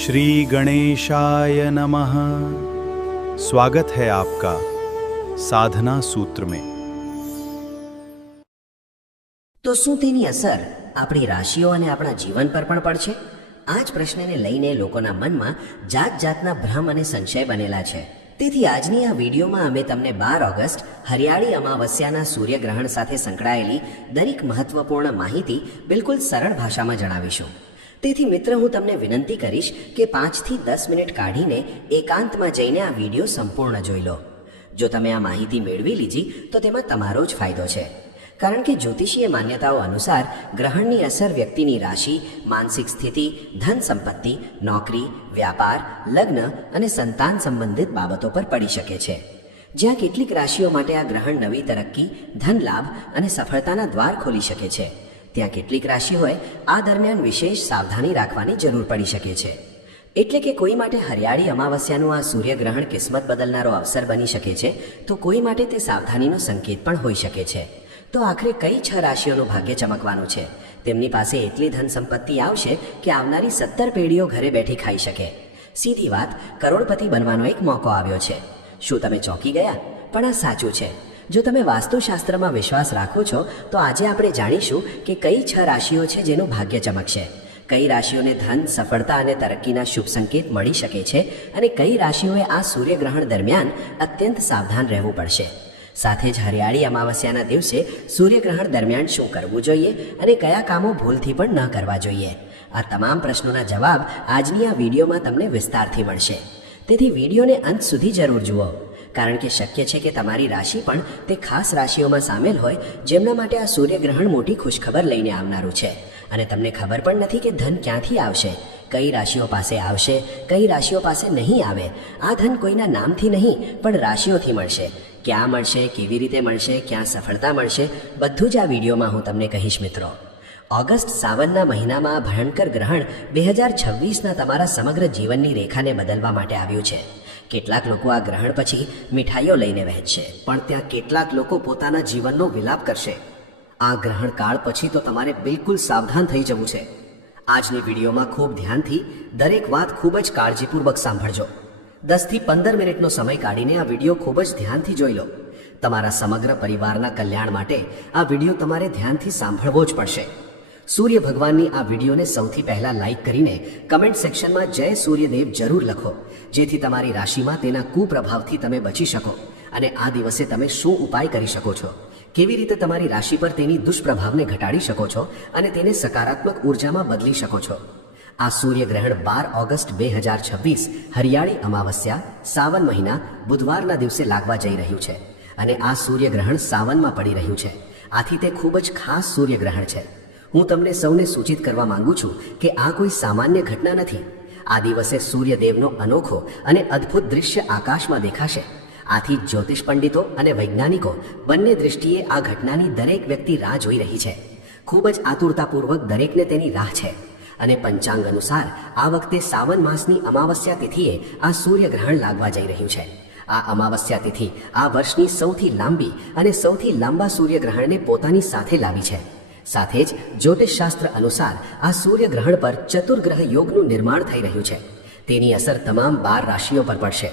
श्री गणेशाय नमः। स्वागत है आपका साधना सूत्र में। તો શું તેની અસર આપણી રાશિઓ અને આપણા જીવન પર પણ પડશે? આ જ પ્રશ્નને લઈને લોકોના મનમાં જાત જાતના ભ્રમ અને સંશય બનેલા છે. તેથી આજની આ વિડીયોમાં અમે તમને 12 ઓગસ્ટ હરિયાળી અમાવસ્યાના સૂર્યગ્રહણ સાથે સંકળાયેલી દરેક મહત્વપૂર્ણ માહિતી બિલકુલ સરળ ભાષામાં જણાવીશું. તેથી મિત્ર, હું તમને વિનંતી કરીશ કે 5 થી 10 મિનિટ કાઢીને એકાંતમાં જઈને આ વિડીયો સંપૂર્ણ જોઈ લો. જો તમે આ માહિતી મેળવી લીધી તો તેમાં તમારો જ ફાયદો છે. કારણ કે જ્યોતિષીય માન્યતાઓ અનુસાર ગ્રહણની અસર વ્યક્તિની રાશિ, માનસિક સ્થિતિ, ધન સંપત્તિ, નોકરી, વ્યાપાર, લગ્ન અને સંતાન સંબંધિત બાબતો પર પડી શકે છે. જ્યાં કેટલીક રાશિઓ માટે આ ગ્રહણ નવી તરક્કી, ધન લાભ અને સફળતાના દ્વાર ખોલી શકે છે, ત્યાં કેટલીક રાશિઓએ આ દરમિયાન વિશેષ સાવધાની રાખવાની જરૂર પડી શકે છે. એટલે કે કોઈ માટે હરિયાળી અમાવસ્યાનું આ સૂર્યગ્રહણ કિસ્મત બદલનારો અવસર બની શકે છે, તો કોઈ માટે તે સાવધાનીનો સંકેત પણ હોઈ શકે છે. તો આખરે કઈ 6 રાશિઓનું ભાગ્ય ચમકવાનું છે? તેમની પાસે એટલી ધન સંપત્તિ આવશે કે આવનારી 17 પેઢીઓ ઘરે બેઠી ખાઈ શકે. સીધી વાત, કરોડપતિ બનવાનો એક મોકો આવ્યો છે. શું તમે ચોંકી ગયા? પણ આ સાચું છે. જો તમે વાસ્તુશાસ્ત્રમાં વિશ્વાસ રાખો છો તો આજે આપણે જાણીશું કે કઈ 6 રાશિઓ છે જેનું ભાગ્ય ચમકશે, કઈ રાશિઓને ધન, સફળતા અને તરક્કીના શુભ સંકેત મળી શકે છે, અને કઈ રાશિઓએ આ સૂર્યગ્રહણ દરમિયાન અત્યંત સાવધાન રહેવું પડશે. સાથે જ હરિયાળી અમાવસ્યાના દિવસે સૂર્યગ્રહણ દરમિયાન શું કરવું જોઈએ અને કયા કામો ભૂલથી પણ ન કરવા જોઈએ, આ તમામ પ્રશ્નોના જવાબ આજની આ વિડીયોમાં તમને વિસ્તારથી મળશે. તેથી વિડીયોને અંત સુધી જરૂર જુઓ, કારણ કે શક્ય છે કે તમારી રાશિ પણ તે ખાસ રાશિઓમાં સામેલ હોય જેમના માટે આ સૂર્યગ્રહણ મોટી ખુશખબર લઈને આવનારું છે, અને તમને ખબર પણ નથી કે ધન ક્યાંથી આવશે, કઈ રાશિઓ પાસે આવશે, કઈ રાશિઓ પાસે નહીં આવે. આ ધન કોઈના નામથી નહીં પણ રાશિઓથી મળશે. ક્યાં મળશે, કેવી રીતે મળશે, ક્યાં સફળતા મળશે, બધું જ આ વિડીયોમાં હું તમને કહીશ મિત્રો. ઓગસ્ટ સાવનના મહિનામાં આ ભયંકર ગ્રહણ 2026ના તમારા સમગ્ર જીવનની રેખાને બદલવા માટે આવ્યું છે. કેટલાક લોકો આ ગ્રહણ પછી મીઠાઈઓ લઈને વહેંચશે, પણ ત્યાં કેટલાક લોકો પોતાના જીવનનો વિલાપ કરશે. આ ગ્રહણ કાળ પછી તો તમારે બિલકુલ સાવધાન થઈ જવું છે. આજની વિડીયોમાં ખૂબ ધ્યાનથી દરેક વાત ખૂબ જ કાળજીપૂર્વક સાંભળજો. 10 થી 15 મિનિટનો સમય કાઢીને આ વિડીયો ખૂબ જ ધ્યાનથી જોઈ લો. તમારા સમગ્ર પરિવારના કલ્યાણ માટે આ વિડીયો તમારે ધ્યાનથી સાંભળવો જ પડશે. સૂર્ય ભગવાનની આ વિડીયોને સૌથી પહેલા લાઈક કરીને કમેન્ટ સેક્શનમાં જય સૂર્યદેવ જરૂર લખો, જેથી તમારી રાશિમાં તેના કુપ્રભાવથી તમે બચી શકો. અને આ દિવસે તમે શું ઉપાય કરી શકો છો, કેવી રીતે તમારી રાશિ પર તેની દુષ્પ્રભાવને ઘટાડી શકો છો અને તેને સકારાત્મક ઉર્જામાં બદલી શકો છો. આ સૂર્યગ્રહણ 12 ઓગસ્ટ 2026 હરિયાળી અમાવસ્યા સાવન મહિના બુધવારના દિવસે લાગવા જઈ રહ્યું છે, અને આ સૂર્યગ્રહણ સાવનમાં પડી રહ્યું છે. આથી તે ખૂબ જ ખાસ સૂર્યગ્રહણ છે. હું તમને સૌને સૂચિત કરવા માંગુ છું કે આ કોઈ સામાન્ય ઘટના નથી. આ દિવસે સૂર્યદેવનો અનોખો અને અદ્ભુત દૃશ્ય આકાશમાં દેખાશે. આથી જ્યોતિષ પંડિતો અને વૈજ્ઞાનિકો બંને દૃષ્ટિએ આ ઘટનાની દરેક વ્યક્તિ રાહ જોઈ રહી છે. ખૂબ જ આતુરતાપૂર્વક દરેકને તેની રાહ છે. અને પંચાંગ અનુસાર આ વખતે સાવન માસની અમાવસ્યા તિથિએ આ સૂર્યગ્રહણ લાગવા જઈ રહ્યું છે. આ અમાવસ્યા તિથિ આ વર્ષની સૌથી લાંબી અને સૌથી લાંબા સૂર્યગ્રહણને પોતાની સાથે લાવી છે. સાથે જ જ્યોતિષશાસ્ત્ર અનુસાર આ સૂર્યગ્રહણ પર ચતુર્ગ્રહ યોગનું નિર્માણ થઈ રહ્યું છે. તેની અસર તમામ 12 રાશિઓ પર પડશે.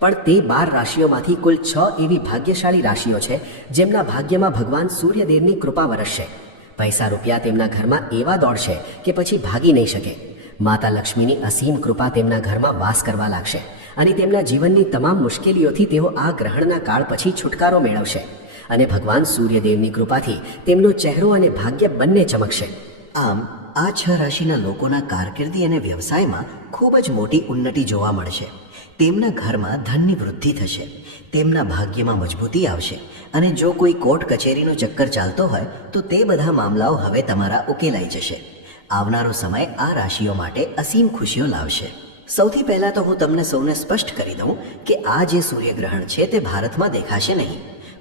પણ તે 12 રાશિઓમાંથી કુલ 6 એવી ભાગ્યશાળી રાશિઓ છે જેમના ભાગ્યમાં ભગવાન સૂર્યદેવની કૃપા વરસશે. પૈસા રૂપિયા તેમના ઘરમાં એવા દોડશે કે પછી ભાગી નહીં શકે. માતા લક્ષ્મીની અસીમ કૃપા તેમના ઘરમાં વાસ કરવા લાગશે, અને તેમના જીવનની તમામ મુશ્કેલીઓથી તેઓ આ ગ્રહણના કાળ પછી છુટકારો મેળવશે. અને ભગવાન સૂર્યદેવની કૃપાથી તેમનો ચહેરો અને ભાગ્ય બંને ચમકશે. આમ આ 6 રાશિના લોકોના કારકિર્દી અને વ્યવસાયમાં ખૂબ જ મોટી ઉન્નતિ જોવા મળશે. તેમના ઘરમાં ધનની વૃદ્ધિ થશે, તેમના ભાગ્યમાં મજબૂતી આવશે, અને જો કોઈ કોર્ટ કચેરીનો ચક્કર ચાલતો હોય તો તે બધા મામલાઓ હવે તમારા ઉકેલાઈ જશે. આવનારો સમય આ રાશિઓ માટે અસીમ ખુશીઓ લાવશે. સૌથી પહેલાં તો હું તમને સૌને સ્પષ્ટ કરી દઉં કે આ જે સૂર્યગ્રહણ છે તે ભારતમાં દેખાશે નહીં.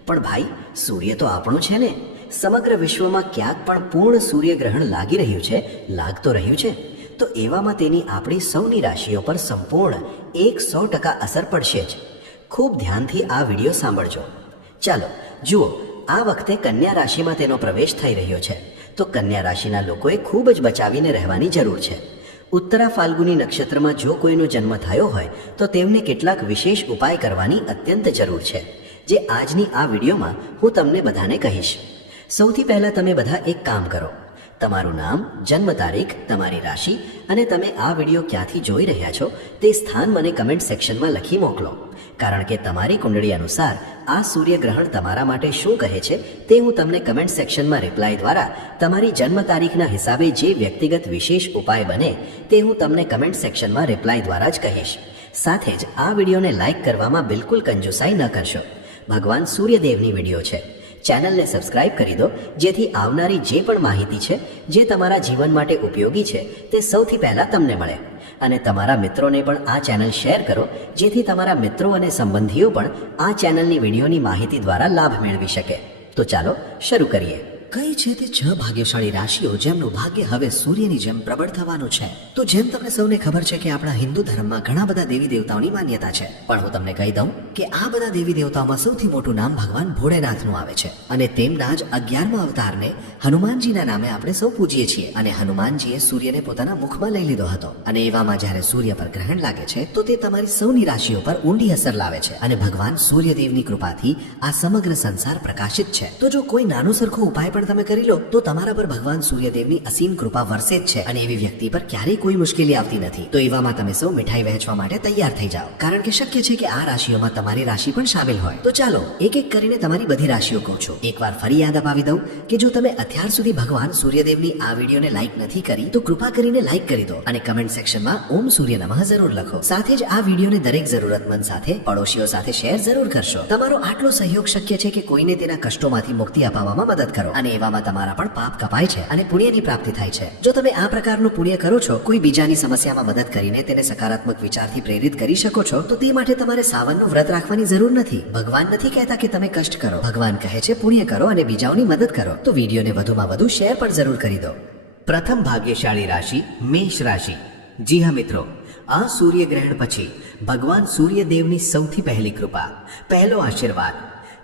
પણ ભાઈ, સૂર્ય તો આપણો છે ને. સમગ્ર વિશ્વમાં ક્યાંક પણ પૂર્ણ સૂર્યગ્રહણ લાગી રહ્યું છે, લાગતો રહ્યું છે, તો એવામાં તેની આપણી સૌની રાશિઓ પર સંપૂર્ણ 100% અસર પડશે જ. ખૂબ ધ્યાનથી આ વિડીયો સાંભળજો. ચાલો જુઓ, આ વખતે કન્યા રાશિમાં તેનો પ્રવેશ થઈ રહ્યો છે, તો કન્યા રાશિના લોકોએ ખૂબ જ બચાવીને રહેવાની જરૂર છે. ઉત્તરા ફાલ્ગુની નક્ષત્રમાં જો કોઈનો જન્મ થયો હોય તો તેમને કેટલાક વિશેષ ઉપાય કરવાની અત્યંત જરૂર છે, જે આજની આ વિડીયોમાં હું તમને બધાને કહીશ. સૌથી પહેલાં તમે બધા એક કામ કરો. તમારું નામ, જન્મ તારીખ, તમારી રાશિ અને તમે આ વિડીયો ક્યાંથી જોઈ રહ્યા છો તે સ્થાન મને કમેન્ટ સેક્શનમાં લખી મોકલો. કારણ કે તમારી કુંડળી અનુસાર આ સૂર્યગ્રહણ તમારા માટે શું કહે છે તે હું તમને કમેન્ટ સેક્શનમાં રિપ્લાય દ્વારા તમારી જન્મ તારીખના હિસાબે જે વ્યક્તિગત વિશેષ ઉપાય બને તે હું તમને કમેન્ટ સેક્શનમાં રિપ્લાય દ્વારા જ કહીશ. સાથે જ આ વિડીયોને લાઇક કરવામાં બિલકુલ કંજૂસાઈ ન કરશો. ભગવાન સૂર્યદેવની વિડીયો છે. ચેનલને સબસ્ક્રાઇબ કરી દો, જેથી આવનારી જે પણ માહિતી છે જે તમારા જીવન માટે ઉપયોગી છે તે સૌથી પહેલાં તમને મળે. અને તમારા મિત્રોને પણ આ ચેનલ શેર કરો, જેથી તમારા મિત્રો અને સંબંધીઓ પણ આ ચેનલની વિડીયોની માહિતી દ્વારા લાભ મેળવી શકે. તો ચાલો શરૂ કરીએ. કઈ છે તે 6 ભાગ્યશાળી રાશિઓ જેમનું ભાગ્ય હવે સૂર્યની જેમ પ્રબળ થવાનું છે? તો જેમ તમને સૌને ખબર છે કે આપણા હિન્દુ ધર્મમાં ઘણા બધા દેવી દેવતાઓની માન્યતા છે, પણ હું તમને કહી દઉં કે આ બધા દેવી દેવતાઓમાં સૌથી મોટું નામ ભગવાન ભોળેનાથનું આવે છે. અને તેમના જ 11મા અવતારને હનુમાનજીના નામે આપણે સૌ પૂજીએ છીએ. અને હનુમાનજીએ સૂર્યને પોતાના મુખમાં લઈ લીધો હતો. અને એવામાં જ્યારે સૂર્ય પર ગ્રહણ લાગે છે તો તે તમારી સૌની રાશિઓ પર ઊંડી અસર લાવે છે. અને ભગવાન સૂર્યદેવની કૃપાથી આ સમગ્ર સંસાર પ્રકાશિત છે. તો જો કોઈ નાનો સરખો ઉપાય પણ તમે કરી લો તો તમારા પર ભગવાન સૂર્યદેવની અસીમ કૃપા વરસે જ છે. અને એવી વ્યક્તિ પર ક્યારેય કોઈ મુશ્કેલી આવતી નથી. તો એવામાં તમે સૌ મીઠાઈ વહેંચવા માટે તૈયાર થઈ જાઓ, કારણ કે શક્ય છે કે આ રાશિઓમાં તમારી રાશિ પણ શામેલ હોય. તો ચાલો એક એક કરીને તમારી બધી રાશિઓ કહું છું. એકવાર ફરી યાદ અપાવી દઉં કે જો તમે અત્યાર સુધી ભગવાન સૂર્યદેવની આ વિડીયોને લાઈક નથી કરી તો કૃપા કરીને લાઈક કરી દો અને કમેન્ટ સેક્શનમાં ઓમ સૂર્ય નમઃ જરૂર લખો. સાથે જ આ વિડીયોને દરેક જરૂરતમંદ સાથે, પડોશીઓ સાથે શેર જરૂર કરશો. તમારો આટલો સહયોગ શક્ય છે કે કોઈને તેના કષ્ટોમાંથી મુક્તિ અપાવવામાં મદદ કરો. અને એવામાં તમારા પણ પાપ કપાય છે અને પુણ્યની પ્રાપ્તિ થાય છે. જો તમે આ પ્રકારનું પુણ્ય કરો છો, કોઈ બીજાની સમસ્યામાં મદદ કરીને તેને સકારાત્મક વિચારથી પ્રેરિત કરી શકો છો, તો તે માટે તમારે સાવનનું વ્રત રાખવાની જરૂર નથી. ભગવાન નથી કહેતા કે તમે કષ્ટ કરો. ભગવાન કહે છે પુણ્ય કરો અને બીજાઓની મદદ કરો. તો વિડીયોને વધુમાં વધુ શેર પણ જરૂર કરી દો. પ્રથમ ભાગ્યશાળી રાશિ મેષ રાશિ. જી હા મિત્રો, આ સૂર્યગ્રહણ પછી ભગવાન સૂર્યદેવની સૌથી પહેલી કૃપા, પહેલો આશીર્વાદ,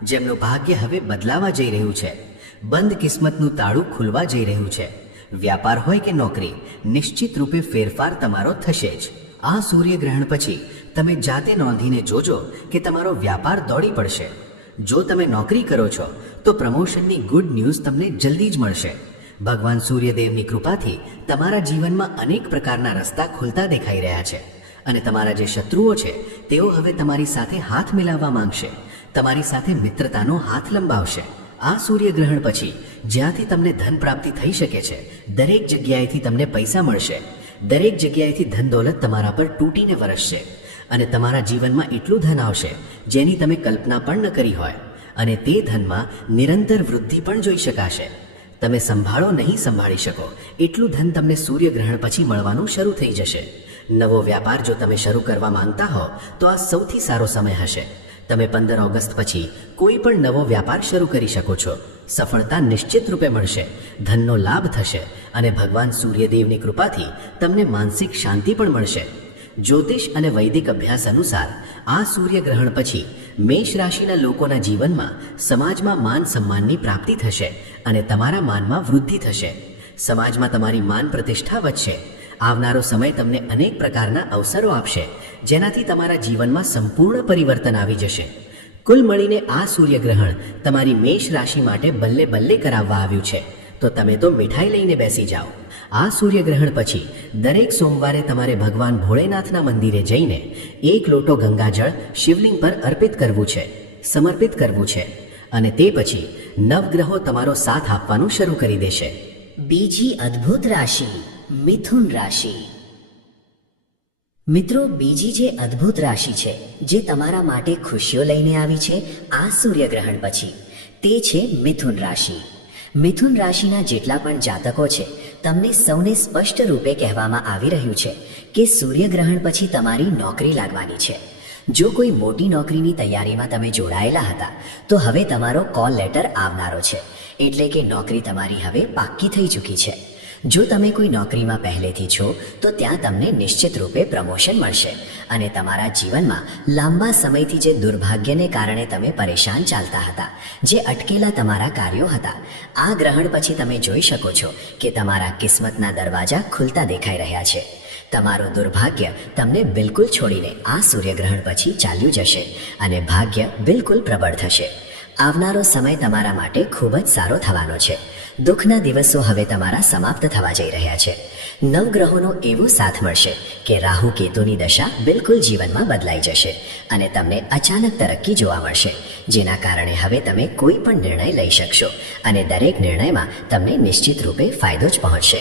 જેમનું ભાગ્ય હવે બદલાવા જઈ રહ્યું છે. બંધ કિસ્મતનું તાળું ખુલવા જઈ રહ્યું છે. વ્યાપાર હોય કે નોકરી, નિશ્ચિત રૂપે ફેરફાર તમારો થશે જ. આ સૂર્યગ્રહણ પછી તમે જાતે નોંધીને જોજો કે તમારો વ્યાપાર દોડી પડશે. જો તમે નોકરી કરો છો તો પ્રમોશનની ગુડ ન્યૂઝ તમને જલ્દી જ મળશે. ભગવાન સૂર્યદેવની કૃપાથી તમારા જીવનમાં અનેક પ્રકારના રસ્તા ખુલતા દેખાઈ રહ્યા છે. અને તમારા જે શત્રુઓ છે તેઓ હવે તમારી સાથે હાથ મિલાવવા માંગશે, તમારી સાથે મિત્રતાનો હાથ લંબાવશે. આ સૂર્યગ્રહણ પછી જ્યાંથી તમને ધન પ્રાપ્તિ થઈ શકે છે, દરેક જગ્યાએથી તમને પૈસા મળશે. દરેક જગ્યાએથી ધન દોલત તમારા પર તૂટીને વરસશે. અને તમારા જીવનમાં એટલું ધન આવશે જેની તમે કલ્પના પણ ન કરી હોય. અને તે ધનમાં નિરંતર વૃદ્ધિ પણ જોઈ શકાશે. તમે સંભાળો નહીં સંભાળી શકો એટલું ધન તમને સૂર્યગ્રહણ પછી મળવાનું શરૂ થઈ જશે. નવો વ્યાપાર જો તમે શરૂ કરવા માંગતા હો તો આ સૌથી સારો સમય હશે. તમે 15 ઓગસ્ટ પછી કોઈ પણ નવો વ્યાપાર શરૂ કરી શકો છો. સફળતા નિશ્ચિત રૂપે મળશે, ધનનો લાભ થશે અને ભગવાન સૂર્યદેવની કૃપાથી તમને માનસિક શાંતિ પણ મળશે. જ્યોતિષ અને વૈદિક અભ્યાસ અનુસાર આ સૂર્યગ્રહણ પછી મેષ રાશિના લોકોના જીવનમાં સમાજમાં માન સન્માનની પ્રાપ્તિ થશે અને તમારા માનમાં વૃદ્ધિ થશે. સમાજમાં તમારી માન પ્રતિષ્ઠા વધશે. આવનારો સમય તમને અનેક પ્રકારના અવસરો આપશે, જેનાથી તમારા જીવનમાં સંપૂર્ણ પરિવર્તન આવી જશે. કુલ મળીને આ સૂર્યગ્રહણ તમારી મેષ રાશિ માટે બલ્લે બલ્લે કરાવવા આવ્યું છે. તો તમે તો મીઠાઈ લઈને બેસી જાઓ. આ સૂર્યગ્રહણ પછી દરેક સોમવારે તમારે ભગવાન ભોળેનાથના મંદિરે જઈને 1 લોટો ગંગાજળ શિવલિંગ પર અર્પિત કરવું છે, સમર્પિત કરવું છે. અને તે પછી નવગ્રહો તમારો સાથ આપવાનું શરૂ કરી દેશે. બીજી અદ્ભુત રાશિ મિથુન રાશિ. મિત્રો, બીજી જે અદ્ભુત રાશિ છે જે તમારા માટે ખુશીઓ લઈને આવી છે આ સૂર્યગ્રહણ પછી, તે છે મિથુન રાશિ. મિથુન રાશિના જેટલા પણ જાતકો છે તમને સૌને સ્પષ્ટ રૂપે કહેવામાં આવી રહ્યું છે કે સૂર્યગ્રહણ પછી તમારી નોકરી લાગવાની છે. જો કોઈ મોટી નોકરીની તૈયારીમાં તમે જોડાયેલા હતા તો હવે તમારો કોલ લેટર આવનારો છે. એટલે કે નોકરી તમારી હવે પાક્કી થઈ ચૂકી છે. જો તમે કોઈ નોકરીમાં પહેલેથી છો તો ત્યાં તમને નિશ્ચિત રૂપે પ્રમોશન મળશે અને તમારા જીવનમાં લાંબા સમયથી જે દુર્ભાગ્યને કારણે તમે પરેશાન ચાલતા હતા, જે અટકેલા તમારા કાર્યો હતા, આ ગ્રહણ પછી તમે જોઈ શકો છો કે તમારા કિસ્મતના દરવાજા ખુલતા દેખાઈ રહ્યા છે. તમારું દુર્ભાગ્ય તમને બિલકુલ છોડીને આ સૂર્યગ્રહણ પછી ચાલ્યું જશે અને ભાગ્ય બિલકુલ પ્રબળ થશે. આવનારો સમય તમારા માટે ખૂબ જ સારો થવાનો છે. દુઃખના દિવસો હવે તમારા સમાપ્ત થવા જઈ રહ્યા છે. નવગ્રહોનો એવો સાથ મળશે કે રાહુ કેતુની દશા બિલકુલ જીવનમાં બદલાઈ જશે અને તમને અચાનક તરક્કી જોવા મળશે, જેના કારણે હવે તમે કોઈ પણ નિર્ણય લઈ શકશો અને દરેક નિર્ણયમાં તમને નિશ્ચિત રૂપે ફાયદો જ પહોંચશે.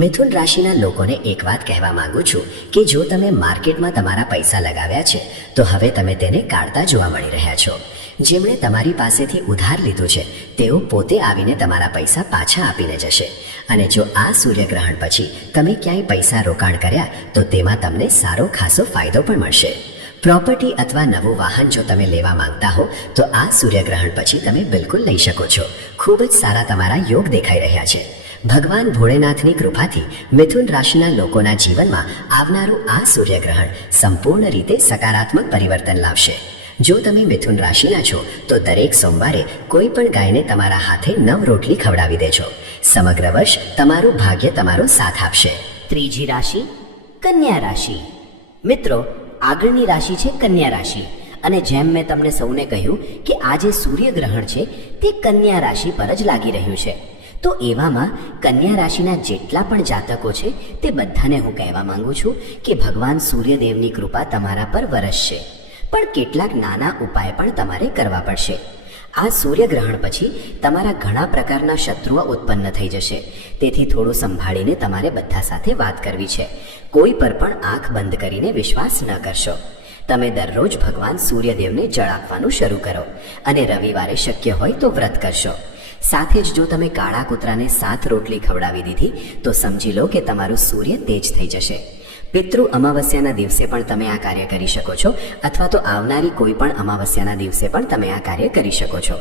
મિથુન રાશિના લોકોને એક વાત કહેવા માંગુ છું કે જો તમે માર્કેટમાં તમારા પૈસા લગાવ્યા છે તો હવે તમે તેને કાઢતા જોવા મળી રહ્યા છો. જેમણે તમારી પાસેથી ઉધાર લીધું છે તેઓ પોતે આવીને તમારા પૈસા પાછા આપીને જશે. અને જો આ સૂર્યગ્રહણ પછી તમે ક્યાંય પૈસા રોકાણ કર્યા તો તેમાં તમને સારો ખાસો ફાયદો પણ મળશે. પ્રોપર્ટી અથવા નવું વાહન જો તમે લેવા માંગતા હો તો આ સૂર્યગ્રહણ પછી તમે બિલકુલ લઈ શકો છો. ખૂબ જ સારા તમારા યોગ દેખાઈ રહ્યા છે. ભગવાન ભોળેનાથની કૃપાથી મિથુન રાશિના લોકોના જીવનમાં આવનારું આ સૂર્યગ્રહણ સંપૂર્ણ રીતે સકારાત્મક પરિવર્તન લાવશે. જો તમે મિથુન રાશિના છો તો દરેક સોમવારે કોઈ પણ ગાયને તમારા હાથે 9 રોટલી ખવડાવી દેજો. સમગ્ર વર્ષ તમારું ભાગ્ય તમારો સાથ આપશે. ત્રીજી રાશિ કન્યા રાશિ. મિત્રો, આગળની રાશિ છે કન્યા રાશિ અને જેમ મેં તમને સૌને કહ્યું કે આ જે સૂર્યગ્રહણ છે તે કન્યા રાશિ પર જ લાગી રહ્યું છે. તો એવામાં કન્યા રાશિના જેટલા પણ જાતકો છે તે બધાને હું કહેવા માંગુ છું કે ભગવાન સૂર્યદેવની કૃપા તમારા પર વરસશે, પણ કેટલાક નાના ઉપાય પણ તમારે કરવા પડશે. આ સૂર્યગ્રહણ પછી તમારા ઘણા પ્રકારના શત્રુઓ ઉત્પન્ન થઈ જશે, તેથી થોડું સંભાળીને તમારે બધા સાથે વાત કરવી છે. કોઈ પર પણ આંખ બંધ કરીને વિશ્વાસ ન કરશો. તમે દરરોજ ભગવાન સૂર્યદેવને જળ આપવાનું શરૂ કરો અને રવિવારે શક્ય હોય તો વ્રત કરશો. સાથે જ જો તમે કાળા કૂતરાને 7 રોટલી ખવડાવી દીધી તો સમજી લો કે તમારું સૂર્ય તેજ થઈ જશે. પિતૃ અમાવસ્યાના દિવસે પણ તમે આ કાર્ય કરી શકો છો અથવા તો આવનારી કોઈ પણ અમાવસ્યાના દિવસે પણ તમે આ કાર્ય કરી શકો છો.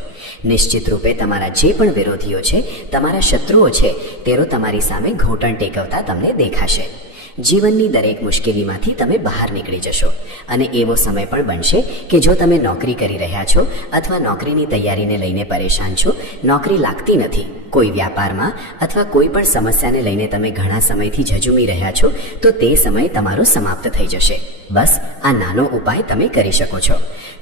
નિશ્ચિત રૂપે તમારા જે પણ વિરોધીઓ છે, તમારા શત્રુઓ છે, તેઓ તમારી સામે ઘૂંટણ ટેકવતા તમને દેખાશે. જીવનની દરેક મુશ્કેલીમાંથી તમે બહાર નીકળી જશો અને એવો સમય પણ બનશે કે જો તમે નોકરી કરી રહ્યા છો અથવા નોકરીની તૈયારીને લઈને પરેશાન છો, નોકરી લાગતી નથી, કોઈ વ્યાપારમાં અથવા કોઈ પણ સમસ્યાને લઈને તમે ઘણા સમયથી ઝઝૂમી રહ્યા છો, તો તે સમય તમારો સમાપ્ત થઈ જશે. બસ આ નાનો ઉપાય તમે કરી શકો છો.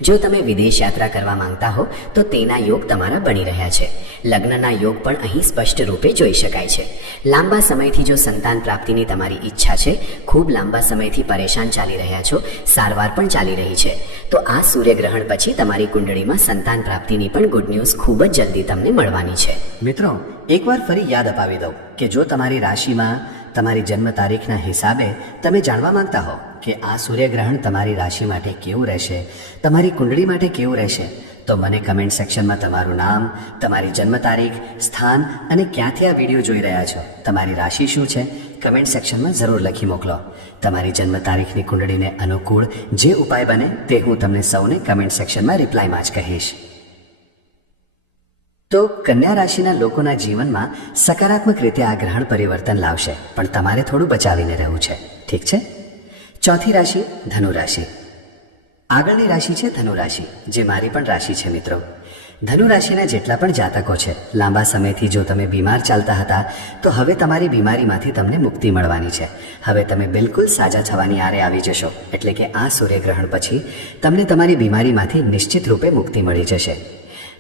જો તમે વિદેશ યાત્રા કરવા માંગતા હો તો તેના યોગ તમારા બની રહ્યા છે. લગ્નના યોગ પણ અહીં સ્પષ્ટ રૂપે જોઈ શકાય છે. લાંબા સમયથી જો સંતાન પ્રાપ્તિની તમારી ઈચ્છા છે, ખૂબ લાંબા સમયથી પરેશાન ચાલી રહ્યા છો, સારવાર પણ ચાલી રહી છે, તો આ સૂર્યગ્રહણ પછી તમારી કુંડળીમાં સંતાન પ્રાપ્તિની પણ ગુડ ન્યૂઝ ખૂબ જ જલ્દી તમને મળવાની છે. મિત્રો, એકવાર ફરી યાદ અપાવી દઉં કે જો તમારી રાશિમાં તમારી જન્મ તારીખના હિસાબે તમે જાણવા માંગતા હો કે આ સૂર્યગ્રહણ તમારી રાશિ માટે કેવું રહેશે, તમારી કુંડળી માટે કેવું રહેશે, તો મને કમેન્ટ સેક્શનમાં તમારું નામ, તમારી જન્મ તારીખ, સ્થાન અને ક્યાંથી આ વિડીયો જોઈ રહ્યા છો, તમારી રાશિ શું છે, કમેન્ટ સેક્શનમાં જરૂર લખી મોકલો. તમારી જન્મ તારીખની કુંડળીને અનુકૂળ જે ઉપાય બને તે હું તમને સૌને કમેન્ટ સેક્શનમાં રિપ્લાયમાં જ કહીશ. તો કન્યા રાશિના લોકોના જીવનમાં સકારાત્મક રીતે આ ગ્રહણ પરિવર્તન લાવશે, પણ તમારે થોડું બચાવીને રહેવું છે. ઠીક છે? ચોથી રાશિ ધનુ રાશિ. આગળની રાશિ છે ધનુ રાશિ, જે મારી પણ રાશિ છે. મિત્રો, ધનુ રાશિના જેટલા પણ જાતકો છે, લાંબા સમયથી જો તમે બીમાર ચાલતા હતા તો હવે તમારી બીમારીમાંથી તમને મુક્તિ મળવાની છે. હવે તમે બિલકુલ સાજા થવાની આરે આવી જશો. એટલે કે આ સૂર્યગ્રહણ પછી તમને તમારી બીમારીમાંથી નિશ્ચિત રૂપે મુક્તિ મળી જશે.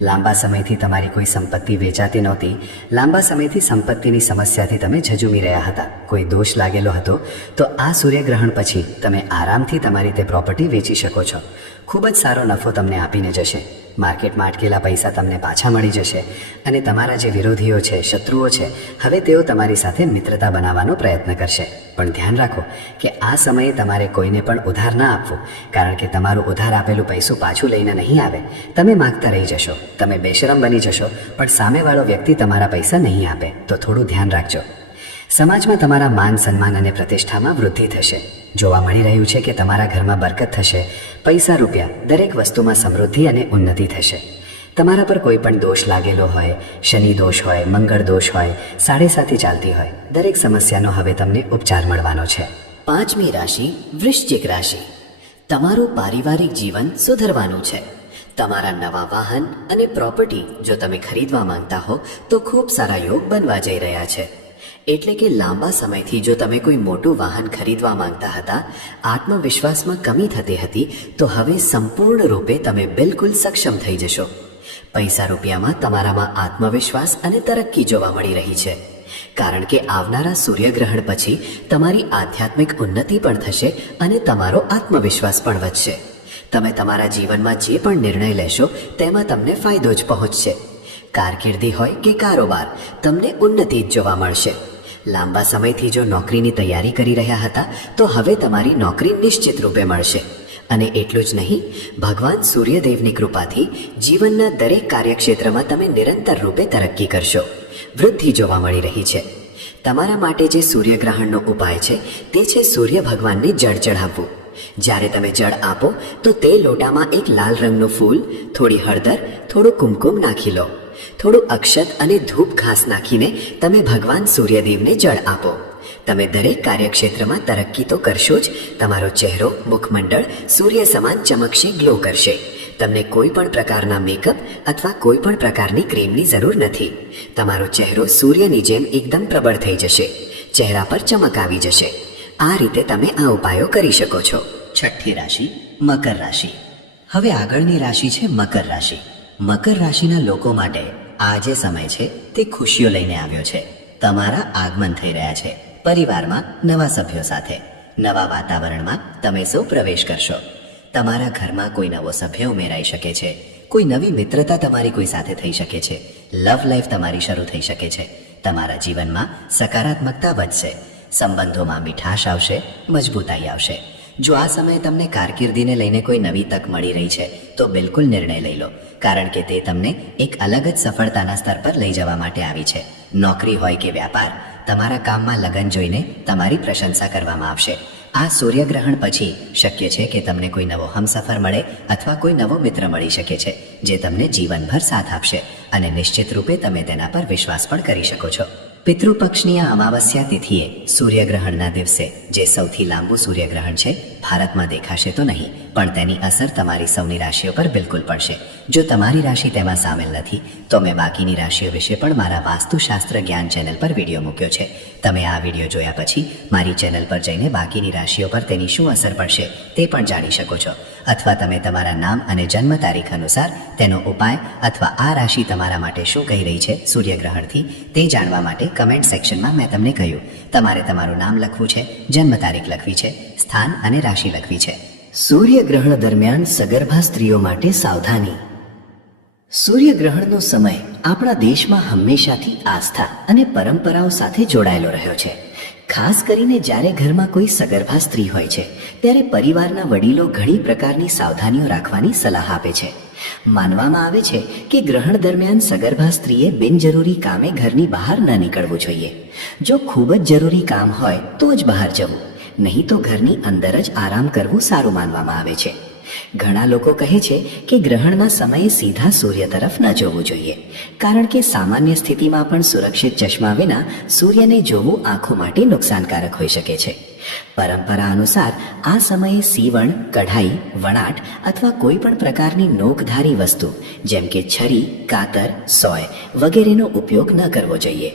લાંબા સમયથી તમારી કોઈ સંપત્તિ વેચાતી નહોતી, લાંબા સમયથી સંપત્તિની સમસ્યાથી તમે ઝઝૂમી રહ્યા હતા, કોઈ દોષ લાગેલો હતો, તો આ સૂર્યગ્રહણ પછી તમે આરામથી તમારી તે પ્રોપર્ટી વેચી શકો છો. ખૂબ જ સારો નફો તમને આપીને જશે. માર્કેટમાં અટકેલા પૈસા તમને પાછા મળી જશે અને તમારા જે વિરોધીઓ છે, શત્રુઓ છે, હવે તેઓ તમારી સાથે મિત્રતા બનાવવાનો પ્રયત્ન કરશે. પણ ધ્યાન રાખો કે આ સમયે તમારે કોઈને પણ ઉધાર ના આપવું, કારણ કે તમારું ઉધાર આપેલું પૈસું પાછું લઈને નહીં આવે. તમે માગતા રહી જશો, તમે બેશરમ બની જશો, પણ સામેવાળો વ્યક્તિ તમારા પૈસા નહીં આપે, તો થોડું ધ્યાન રાખજો. સમાજમાં તમારા માન સન્માન અને પ્રતિષ્ઠામાં વૃદ્ધિ થશે. જોવા મળી રહ્યું છે કે તમારા ઘરમાં બરકત થશે, પૈસા રૂપિયા દરેક વસ્તુમાં સમૃદ્ધિ અને ઉન્નતિ થશે. તમારા પર કોઈ પણ દોષ લાગેલો હોય, શનિ દોષ હોય, મંગળ દોષ હોય, સાડેસાતી ચાલતી હોય, દરેક સમસ્યાનો હવે તમને ઉપચાર મળવાનો છે. પાંચમી રાશિ વૃશ્ચિક રાશિ. તમારું પારિવારિક જીવન સુધરવાનું છે. તમારા નવા વાહન અને પ્રોપર્ટી જો તમે ખરીદવા માંગતા હો તો ખૂબ સારા યોગ બનવા જઈ રહ્યા છે. એટલે કે લાંબા સમયથી જો તમે કોઈ મોટું વાહન ખરીદવા માંગતા હતા, આત્મવિશ્વાસમાં કમી થતી હતી, તો હવે સંપૂર્ણ રૂપે તમે બિલકુલ સક્ષમ થઈ જશો. પૈસા રૂપિયામાં તમારામાં આત્મવિશ્વાસ અને તરક્કી જોવા મળી રહી છે, કારણ કે આવનારા સૂર્યગ્રહણ પછી તમારી આધ્યાત્મિક ઉન્નતિ પણ થશે અને તમારો આત્મવિશ્વાસ પણ વધશે. તમે તમારા જીવનમાં જે પણ નિર્ણય લેશો તેમાં તમને ફાયદો જ પહોંચશે. કારકિર્દી હોય કે કારોબાર, તમને ઉન્નતિ જ જોવા મળશે. લાંબા સમયથી જો નોકરીની તૈયારી કરી રહ્યા હતા, તો હવે તમારી નોકરી નિશ્ચિત રૂપે મળશે. અને એટલું જ નહીં, ભગવાન સૂર્યદેવની કૃપાથી જીવનના દરેક કાર્યક્ષેત્રમાં તમે નિરંતર રૂપે તરક્કી કરશો. વૃદ્ધિ જોવા મળી રહી છે. તમારા માટે જે સૂર્યગ્રહણનો ઉપાય છે તે છે સૂર્ય ભગવાનને જળ ચઢાવવું. જ્યારે તમે જળ આપો તો તે લોટામાં એક લાલ રંગનું ફૂલ, થોડી હળદર, થોડું કુમકુમ નાખી લો. થોડું અક્ષત અને ધૂપ ઘાસ નાખીને તમે ભગવાન સૂર્યદેવને જળ આપો. તમે દરેક કાર્યક્ષેત્રમાં તરક્કી તો કરશો જ, તમારો ચહેરો, મુખમંડળ સૂર્ય સમાન ચમકશે, ગ્લો કરશે. તમને કોઈ પણ પ્રકારના મેકઅપ અથવા કોઈ પણ પ્રકારની ક્રીમની જરૂર નથી. તમારો ચહેરો સૂર્યની જેમ એકદમ પ્રબળ થઈ જશે. ચહેરા પર ચમક આવી જશે. આ રીતે તમે આ ઉપાયો કરી શકો છો. છઠ્ઠી રાશિ મકર રાશિ. હવે આગળની રાશિ છે મકર રાશિ. મકર રાશિના લોકો માટે આ જે સમય છે તે ખુશીઓ લઈને આવ્યો છે. તમારા આગમન થઈ રહ્યા છે. પરિવારમાં નવા સભ્યો સાથે નવા વાતાવરણમાં તમે સૌ પ્રવેશ કરશો. તમારા ઘરમાં કોઈ નવો સભ્ય ઉમેરાઈ શકે છે. કોઈ નવી મિત્રતા તમારી કોઈ સાથે થઈ શકે છે. લવ લાઈફ તમારી શરૂ થઈ શકે છે. તમારા જીવનમાં સકારાત્મકતા વધશે. સંબંધોમાં મીઠાશ આવશે, મજબૂતાઈ આવશે. જો આ સમયે તમને કારકિર્દીને લઈને કોઈ નવી તક મળી રહી છે તો બિલકુલ નિર્ણય લઈ લો, કારણ કે તે તમને એક અલગ જ સફળતાના સ્તર પર લઈ જવા માટે આવી છે. નોકરી હોય કે વ્યાપાર, તમારા કામમાં લગન જોઈને તમારી પ્રશંસા કરવામાં આવશે. આ સૂર્યગ્રહણ પછી શક્ય છે કે તમને કોઈ નવો હમસફર મળે અથવા કોઈ નવો મિત્ર મળી શકે છે, જે તમને જીવનભર સાથ આપશે અને નિશ્ચિત રૂપે તમે તેના પર વિશ્વાસ પણ કરી શકો છો. પિતૃપક્ષની આ અમાવસ્યા તિથિએ સૂર્યગ્રહણના દિવસે, જે સૌથી લાંબુ સૂર્યગ્રહણ છે, ભારતમાં દેખાશે તો નહીં, પણ તેની અસર તમારી સૌની રાશિઓ પર બિલકુલ પડશે. જો તમારી રાશિ તેમાં સામેલ નથી તો મેં બાકીની રાશિઓ વિશે પણ મારા વાસ્તુશાસ્ત્ર જ્ઞાન ચેનલ પર વિડીયો મૂક્યો છે. તમે આ વિડીયો જોયા પછી મારી ચેનલ પર જઈને બાકીની રાશિઓ પર તેની શું અસર પડશે તે પણ જાણી શકો છો. અથવા તમે તમારા નામ અને જન્મ તારીખ અનુસાર તેનો ઉપાય અથવા આ રાશિ તમારા માટે શું કહી રહી છે સૂર્યગ્રહણથી તે જાણવા માટે કમેન્ટ સેક્શનમાં મેં તમને કહ્યું. તમારે તમારું નામ લખવું છે, જન્મ તારીખ લખવી છે, સ્થાન અને રાશિ લખવી છે. સૂર્યગ્રહણ દરમિયાન સગર્ભા સ્ત્રીઓ માટે સાવધાની. સૂર્યગ્રહણનો સમય આપણા દેશમાં હંમેશાથી આસ્થા અને પરંપરાઓ સાથે જોડાયેલો રહ્યો છે. ખાસ કરીને જ્યારે ઘરમાં કોઈ સગર્ભા સ્ત્રી હોય છે, ત્યારે પરિવારના વડીલો ઘણી પ્રકારની સાવધાનીઓ રાખવાની સલાહ આપે છે. માનવામાં આવે છે કે ગ્રહણ દરમિયાન સગર્ભા સ્ત્રીએ બિનજરૂરી કામે ઘરની બહાર ન નીકળવું જોઈએ. જો ખૂબ જ જરૂરી કામ હોય તો જ બહાર જવું, નહીં તો ઘરની અંદર જ આરામ કરવું સારું માનવામાં આવે છે. ઘણા લોકો કહે છે કે ગ્રહણના સમયે સીધા સૂર્ય તરફ ન જોવું જોઈએ, કારણ કે સામાન્ય સ્થિતિમાં પણ સુરક્ષિત ચશ્મા વિના સૂર્યને જોવું આંખો માટે નુકસાનકારક હોઈ શકે છે. પરંપરા અનુસાર આ સમયે સીવણ, કઢાઈ, વણાટ અથવા કોઈ પણ પ્રકારની નોકધારી વસ્તુ જેમ કે છરી, કાતર, સોય વગેરેનો ઉપયોગ ન કરવો જોઈએ.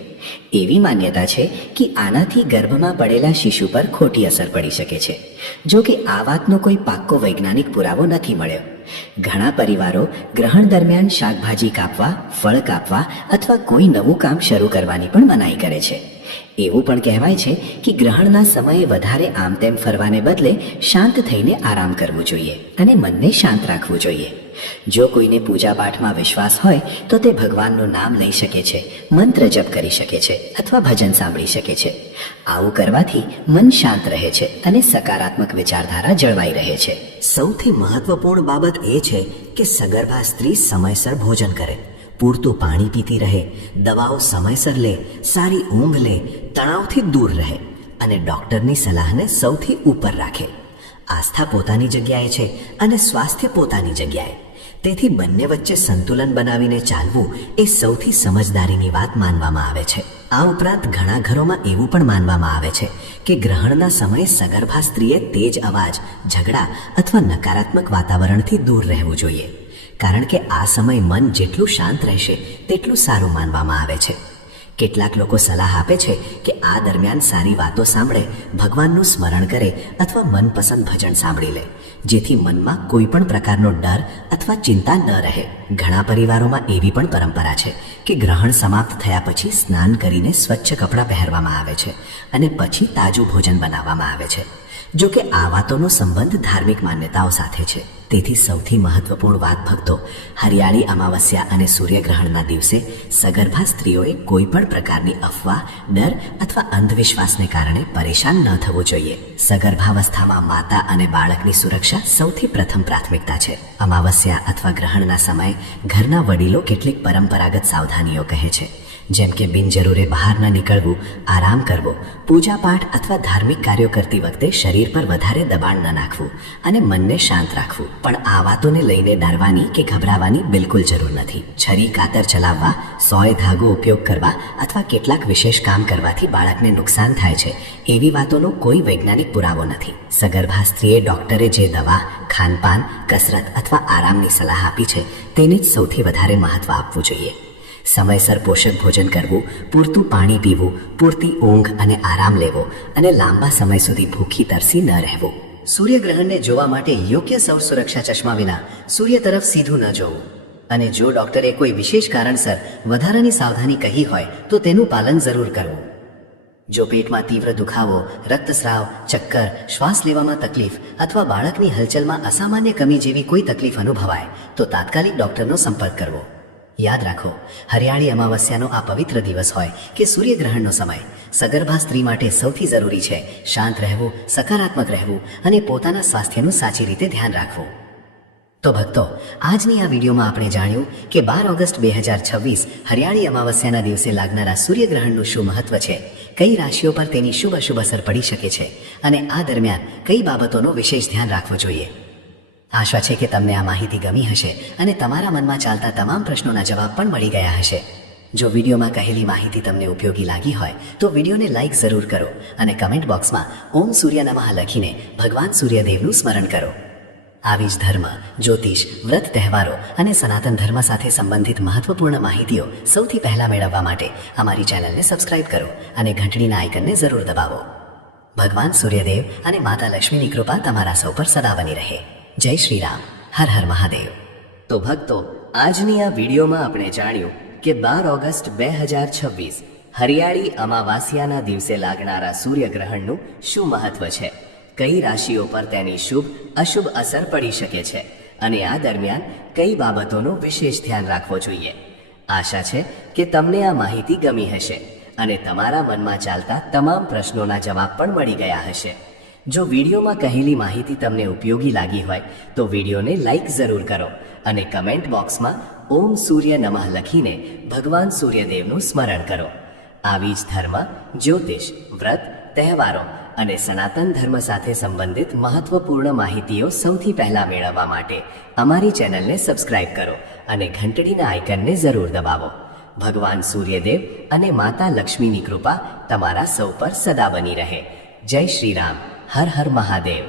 એવી માન્યતા છે કે આનાથી ગર્ભમાં પડેલા શિશુ પર ખોટી અસર પડી શકે છે. જો કે આ વાતનો કોઈ પાક્કો વૈજ્ઞાનિક પુરાવો નથી મળ્યો. ઘણા પરિવારો ગ્રહણ દરમિયાન શાકભાજી કાપવા, ફળ કાપવા અથવા કોઈ નવું કામ શરૂ કરવાની પણ મનાઈ કરે છે. એવું પણ કહેવાય છે કે ગ્રહણના સમયે વધારે આમ તેમ ફરવાને બદલે શાંત થઈને આરામ કરવું જોઈએ અને મનને શાંત રાખવું જોઈએ. જો કોઈને પૂજા પાઠમાં વિશ્વાસ હોય તો તે ભગવાનનું નામ લઈ શકે છે, મંત્ર જપ કરી શકે છે અથવા ભજન સાંભળી શકે છે. આવું કરવાથી મન શાંત રહે છે અને સકારાત્મક વિચારધારા જળવાઈ રહે છે. સૌથી મહત્વપૂર્ણ બાબત એ છે કે સગર્ભા સ્ત્રી સમયસર ભોજન કરે, પૂરતું પાણી પીતી રહે, દવાઓ સમયસર લે, સારી ઊંઘ લે, તણાવથી દૂર રહે અને ડૉક્ટરની સલાહને સૌથી ઉપર રાખે. આસ્થા પોતાની જગ્યાએ છે અને સ્વાસ્થ્ય પોતાની જગ્યાએ. તેથી બંને વચ્ચે સંતુલન બનાવીને ચાલવું એ સૌથી સમજદારીની વાત માનવામાં આવે છે. આ ઉપરાંત ઘણા ઘરોમાં એવું પણ માનવામાં આવે છે કે ગ્રહણના સમયે સગર્ભા સ્ત્રીએ તેજ અવાજ, ઝઘડા અથવા નકારાત્મક વાતાવરણથી દૂર રહેવું જોઈએ, કારણ કે આ સમય મન જેટલું શાંત રહેશે તેટલું સારું માનવામાં આવે છે. કેટલાક લોકો સલાહ આપે છે કે આ દરમિયાન સારી વાતો સાંભળે, ભગવાનનું સ્મરણ કરે અથવા મનપસંદ ભજન સાંભળી લે, જેથી મનમાં કોઈ પણ પ્રકારનો ડર અથવા ચિંતા ન રહે. ઘણા પરિવારોમાં એવી પણ પરંપરા છે કે ગ્રહણ સમાપ્ત થયા પછી સ્નાન કરીને સ્વચ્છ કપડાં પહેરવામાં આવે છે અને પછી તાજું ભોજન બનાવવામાં આવે છે. જો કે આ વાતોનો સંબંધ ધાર્મિક માન્યતાઓ સાથે છે. તેથી સૌથી મહત્વપૂર્ણ વાત ભક્તો, હરિયાળી અમાવસ્યા અને સૂર્યગ્રહણના દિવસે સગર્ભા સ્ત્રીઓએ કોઈ પણ પ્રકારની અફવા, ડર અથવા અંધવિશ્વાસને કારણે પરેશાન ન થવું જોઈએ. સગર્ભાવસ્થામાં માતા અને બાળકની સુરક્ષા સૌથી પ્રથમ પ્રાથમિકતા છે. અમાવસ્યા અથવા ગ્રહણના સમયે ઘરના વડીલો કેટલીક પરંપરાગત સાવધાનીઓ કહે છે, જેમ કે બિનજરૂરે બહાર ન નીકળવું, આરામ કરવો, પૂજાપાઠ અથવા ધાર્મિક કાર્યો કરતી વખતે શરીર પર વધારે દબાણ ન નાખવું અને મનને શાંત રાખવું. પણ આ વાતોને લઈને ડરવાની કે ગભરાવાની બિલકુલ જરૂર નથી. છરી કાતર ચલાવવા, સોય ધાગો ઉપયોગ કરવા અથવા કેટલાક વિશેષ કામ કરવાથી બાળકને નુકસાન થાય છે, એવી વાતોનો કોઈ વૈજ્ઞાનિક પુરાવો નથી. સગર્ભા સ્ત્રીએ ડૉક્ટરે જે દવા, ખાનપાન, કસરત અથવા આરામની સલાહ આપી છે તેને જ સૌથી વધારે મહત્ત્વ આપવું જોઈએ. સમયસર પોષક ભોજન કરવું, પૂરતું પાણી પીવું, પૂરતી ઊંઘ અને આરામ લેવો અને લાંબા સમય સુધી ભૂખી તરસી ન રહેવું. સૂર્યગ્રહણને જોવા માટે યોગ્ય સૌર સુરક્ષા ચશ્મા વિના સૂર્ય તરફ સીધું ન જોવું. અને જો ડૉક્ટરે કોઈ વિશેષ કારણસર વધારાની સાવધાની કહી હોય તો તેનું પાલન જરૂર કરવું. જો પેટમાં તીવ્ર દુખાવો, રક્તસ્રાવ, ચક્કર, શ્વાસ લેવામાં તકલીફ અથવા બાળકની હલચલમાં અસામાન્ય કમી જેવી કોઈ તકલીફ અનુભવાય તો તાત્કાલિક ડૉક્ટરનો સંપર્ક કરવો. યાદ રાખો, હરિયાળી અમાવસ્યાનો આ પવિત્ર દિવસ હોય કે સૂર્યગ્રહણનો સમય, સગર્ભા સ્ત્રી માટે સૌથી જરૂરી છે શાંત રહેવું, સકારાત્મક રહેવું અને પોતાના સ્વાસ્થ્યનું સાચી રીતે ધ્યાન રાખવું. તો ભક્તો, આજની આ વિડીયોમાં આપણે જાણ્યું કે 12 ઓગસ્ટ 2026 હરિયાળી અમાવસ્યાના દિવસે લાગનારા સૂર્યગ્રહણનું શું મહત્વ છે, કઈ રાશિઓ પર તેની શુભ અશુભ અસર પડી શકે છે અને આ દરમિયાન કઈ બાબતોનો વિશેષ ધ્યાન રાખવું જોઈએ. આશા છે કે તમને આ માહિતી ગમી હશે અને તમારા મનમાં ચાલતા તમામ પ્રશ્નોના જવાબ પણ મળી ગયા હશે. જો વિડીયોમાં કહેલી માહિતી તમને ઉપયોગી લાગી હોય તો વિડીયોને લાઇક જરૂર કરો અને કમેન્ટ બોક્સમાં ઓમ સૂર્ય નમઃ લખીને ભગવાન સૂર્યદેવનું સ્મરણ કરો. આવી જ ધર્મ, જ્યોતિષ, વ્રત, તહેવારો અને સનાતન ધર્મ સાથે સંબંધિત મહત્વપૂર્ણ માહિતીઓ સૌથી પહેલા મેળવવા માટે અમારી ચેનલને સબસ્ક્રાઇબ કરો અને ઘંટડીના આઇકનને જરૂર દબાવો. ભગવાન સૂર્યદેવ અને માતા લક્ષ્મીની કૃપા તમારા સૌ પર સદા બની રહે. જય શ્રી રામ. હર હર મહાદેવ. તો ભક્તો, આજની આ વિડીયોમાં આપણે જાણ્યું કે 12 ઓગસ્ટ 2026 હરિયાળી અમાવાસ્યાના દિવસે લાગનારા સૂર્યગ્રહણનું શું મહત્વ છે, કઈ રાશિઓ પર તેની શુભ અશુભ અસર પડી શકે છે અને આ દરમિયાન કઈ બાબતોનું વિશેષ ધ્યાન રાખવો જોઈએ. આશા છે કે તમને આ માહિતી ગમી હશે અને તમારા મનમાં ચાલતા તમામ પ્રશ્નોના જવાબ પણ મળી ગયા હશે. જો વિડીયોમાં કહેલી માહિતી તમને ઉપયોગી લાગી હોય તો વિડીયોને લાઇક જરૂર કરો અને કમેન્ટ બોક્સમાં ઓમ સૂર્ય નમઃ લખીને ભગવાન સૂર્યદેવનું સ્મરણ કરો. આવી જ ધર્મ, જ્યોતિષ, વ્રત, તહેવારો અને સનાતન ધર્મ સાથે સંબંધિત મહત્વપૂર્ણ માહિતીઓ સૌથી પહેલા મેળવવા માટે અમારી ચેનલને સબસ્ક્રાઇબ કરો અને ઘંટડીના આઇકનને જરૂર દબાવો. ભગવાન સૂર્યદેવ અને માતા લક્ષ્મીની કૃપા તમારા સૌ પર સદા બની રહે. જય શ્રી રામ. હર હર મહાદેવ.